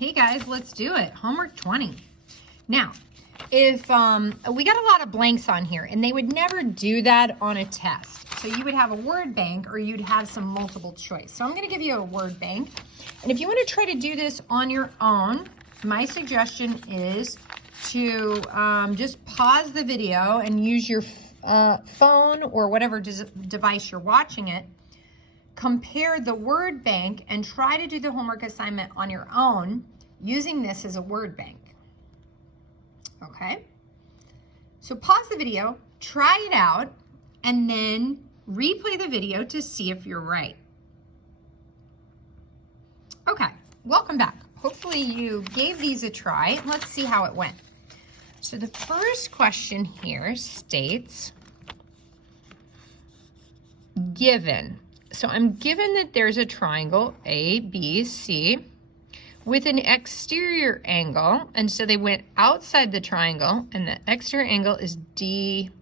Hey guys, let's do it. Homework 20. Now, if we got a lot of blanks on here, and they would never do that on a test. So you would have a word bank or you'd have some multiple choice. So I'm going to give you a word bank. And if you want to try to do this on your own, my suggestion is to just pause the video and use your phone or whatever device you're watching it. Compare the word bank and try to do the homework assignment on your own using this as a word bank. Okay? So pause the video, try it out, and then replay the video to see if you're right. Okay, welcome back. Hopefully you gave these a try. Let's see how it went. So the first question here states, given. So I'm given that there's a triangle ABC with an exterior angle, and so they went outside the triangle, and the exterior angle is DAB.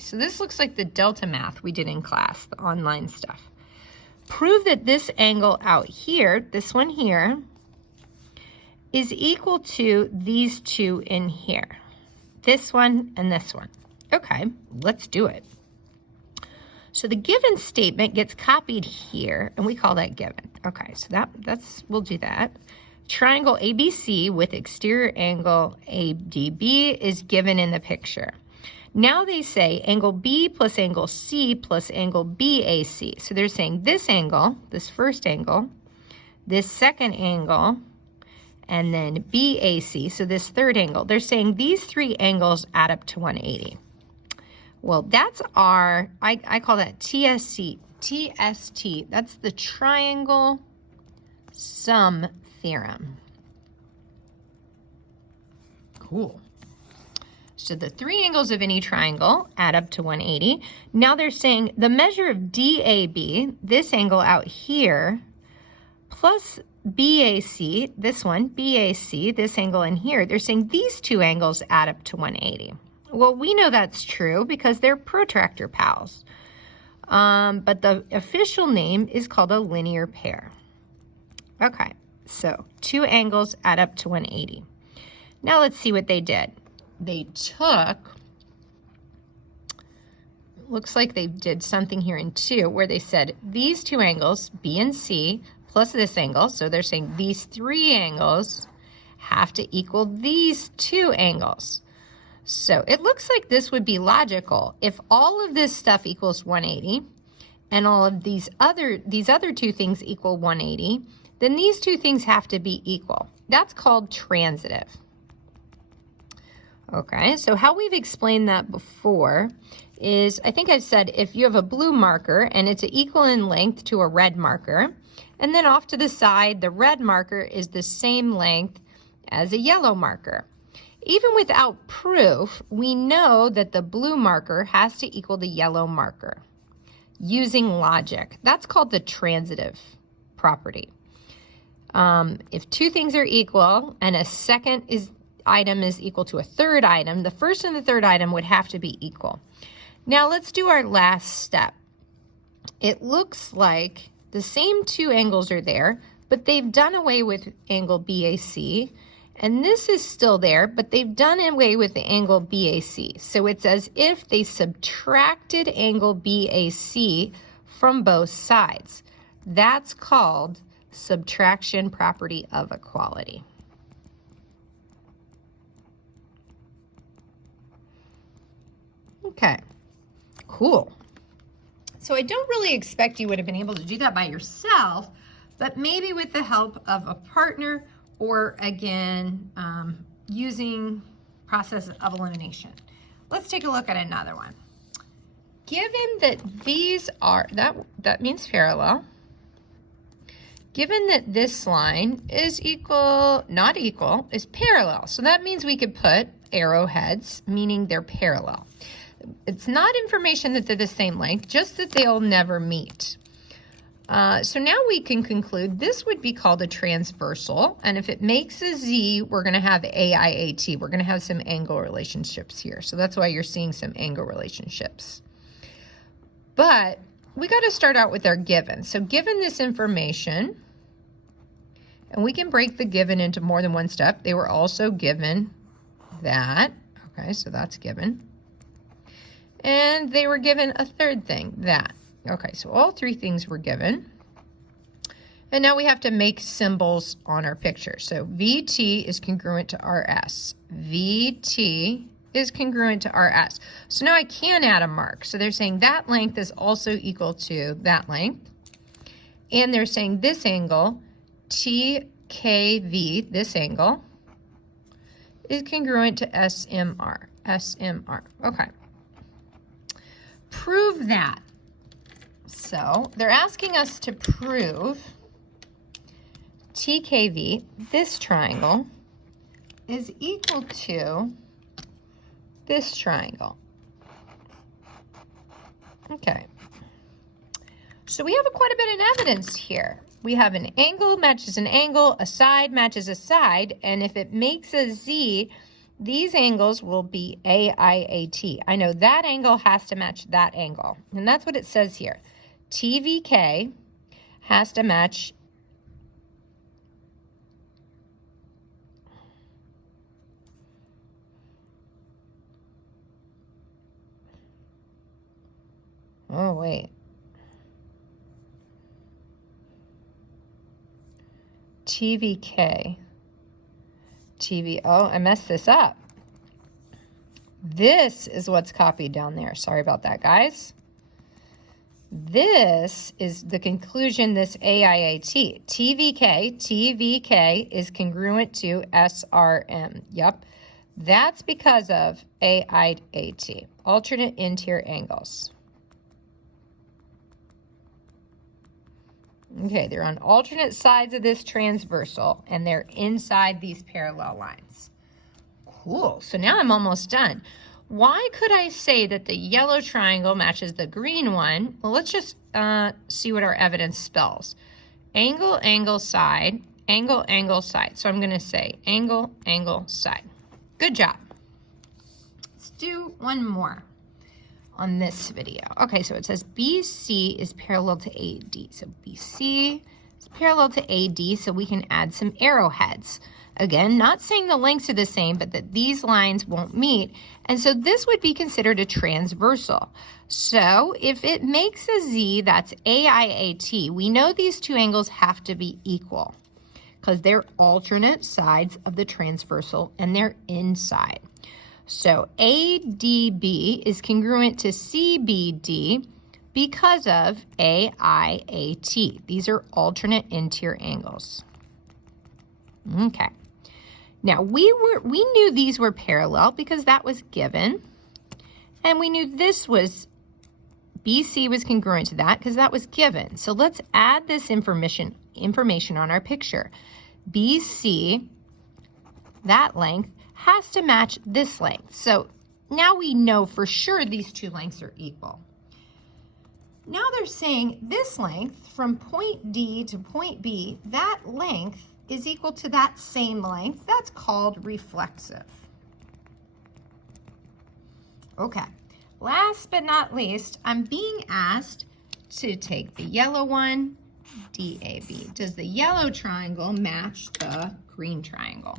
So this looks like the delta math we did in class, the online stuff. Prove that this angle out here, this one here, is equal to these two in here. This one and this one. Okay, let's do it. So the given statement gets copied here, and we call that given. Okay, so we'll do that. Triangle ABC with exterior angle ADB is given in the picture. Now they say angle B plus angle C plus angle BAC. So they're saying this angle, this first angle, this second angle, and then BAC, so this third angle. They're saying these three angles add up to 180. Well, that's our, I call that TST. That's the triangle sum theorem. Cool. So the three angles of any triangle add up to 180. Now they're saying the measure of DAB, this angle out here, plus BAC, this one, BAC, this angle in here, they're saying these two angles add up to 180. Well, we know that's true because they're protractor pals. But the official name is called a linear pair. Okay, so two angles add up to 180. Now let's see what they did. They took, looks like they did something here in 2 where they said these two angles, B and C, plus this angle, so they're saying these three angles have to equal these two angles. So it looks like this would be logical. If all of this stuff equals 180 and all of these other two things equal 180, then these two things have to be equal. That's called transitive. Okay, so how we've explained that before is, I think I've said if you have a blue marker and it's equal in length to a red marker, and then off to the side, the red marker is the same length as a yellow marker. Even without proof, we know that the blue marker has to equal the yellow marker using logic. That's called the transitive property. If two things are equal and a second item is equal to a third item, the first and the third item would have to be equal. Now let's do our last step. It looks like the same two angles are there, but they've done away with angle BAC. And this is still there, but they've done away with the angle BAC. So it's as if they subtracted angle BAC from both sides. That's called subtraction property of equality. Okay, cool. So I don't really expect you would have been able to do that by yourself, but maybe with the help of a partner or again, using process of elimination. Let's take a look at another one. Given that these are, that means parallel. Given that this line is equal, not equal, is parallel. So that means we could put arrowheads, meaning they're parallel. It's not information that they're the same length, just that they'll never meet. So now we can conclude this would be called a transversal, and if it makes a Z, we're going to have AIAT. We're going to have some angle relationships here. So that's why you're seeing some angle relationships. But we got to start out with our given. So given this information, And we can break the given into more than one step. They were also given that. Okay, so that's given. And they were given a third thing, that. Okay, so all three things were given. And now we have to make symbols on our picture. So VT is congruent to RS. VT is congruent to RS. So now I can add a mark. So they're saying that length is also equal to that length. And they're saying this angle, TKV, this angle, is congruent to SMR. SMR. Okay. Prove that. So they're asking us to prove TKV, this triangle, is equal to this triangle. Okay. So we have quite a bit of evidence here. We have an angle matches an angle, a side matches a side, and if it makes a Z, these angles will be AIAT. I know that angle has to match that angle, and that's what it says here. TVK has to match oh, wait. TVK. Oh, I messed this up. This is what's copied down there. Sorry about that, guys. This is the conclusion, this AIAT. TVK is congruent to SRM. Yep. That's because of AIAT, alternate interior angles. Okay, they're on alternate sides of this transversal, and they're inside these parallel lines. Cool. So now I'm almost done. Why could I say that the yellow triangle matches the green one? Well, let's just see what our evidence spells. Angle, angle, side, angle, angle, side. So I'm going to say angle, angle, side. Good job. Let's do one more on this video. Okay, so it says BC is parallel to AD. So BC is parallel to AD, so we can add some arrowheads. Again, not saying the lengths are the same, but that these lines won't meet. And so this would be considered a transversal. So if it makes a Z, that's AIAT. We know these two angles have to be equal because they're alternate sides of the transversal and they're inside. So ADB is congruent to CBD because of AIAT. These are alternate interior angles. Okay. Now we knew these were parallel because that was given. And we knew this was BC was congruent to that because that was given. So let's add this information on our picture. BC, that length, has to match this length. So now we know for sure these two lengths are equal. Now they're saying this length from point D to point B, that length is equal to that same length. That's called reflexive. Okay, last but not least, I'm being asked to take the yellow one, DAB. Does the yellow triangle match the green triangle?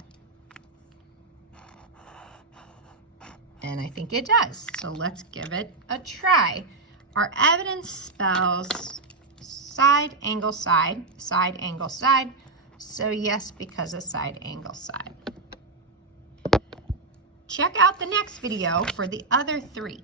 And I think it does. So let's give it a try. Our evidence spells side, angle, side, side, angle, side. So yes, because of side, angle, side. Check out the next video for the other three.